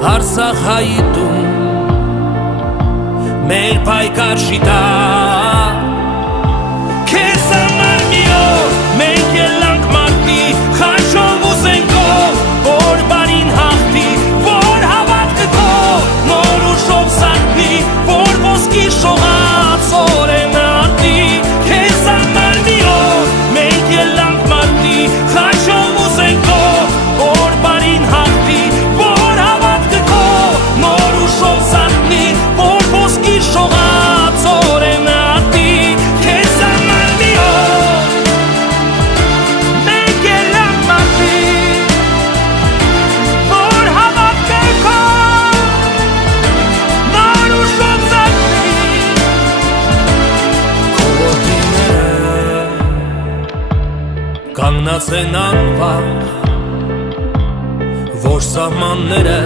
Արցախ հայտում մեր պայքար շիտա քեզ համար մի օր մենք ելանք մարտի խաչով ու զենքով որ բարին հաղթի որ հավատքը քո նոր ուժով սարքնի որ ոսկի շողաց օրենը արտի քեզ համար մի օր մենք ելանք մարտի խաչով ու զենքով որ բարին հաղթի որ հավատքը քո նոր ուժով սարքնի որ ոսկի շողաց օրենը արտի քեզ համար մի օր մենք ելանք մարտի որ հավատքը քո նոր ուժով սարքնի քո ոտիները կանգնած են անվախ որ սահմանները